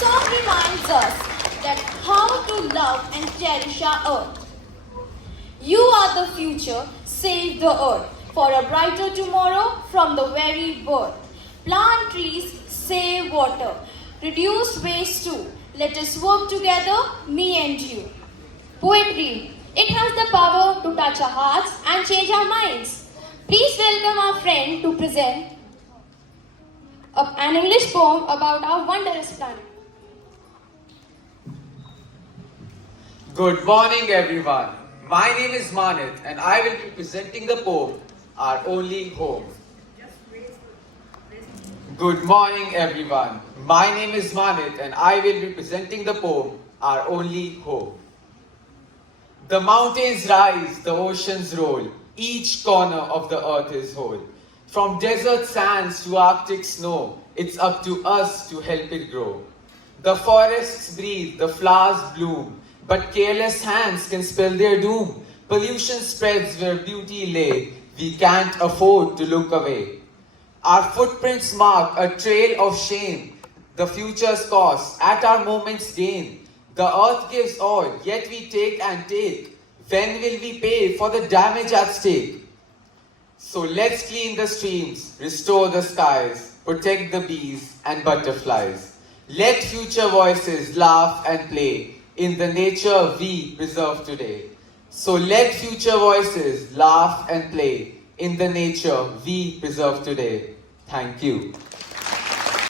song reminds us that how to love and cherish our earth. You are the future, save the earth for a brighter tomorrow from the very birth. Plant trees, save water, reduce waste too. Let us work together, me and you. Poetry. It has the power to touch our hearts and change our minds. Please welcome our friend to present an English poem about our wondrous planet. Good morning, everyone. My name is Manit, and I will be presenting the poem Our Only Home. Good morning, everyone. My name is Manit, and I will be presenting the poem Our Only Home. The mountains rise, the oceans roll, each corner of the earth is whole. From desert sands to Arctic snow, it's up to us to help it grow. The forests breathe, the flowers bloom, but careless hands can spell their doom. Pollution spreads where beauty lay, we can't afford to look away. Our footprints mark a trail of shame, the future's cost, at our moment's gain. The earth gives all, yet we take and take. When will we pay for the damage at stake? So let's clean the streams, restore the skies, protect the bees and butterflies. Let future voices laugh and play in the nature we preserve today. So let future voices laugh and play in the nature we preserve today. Thank you.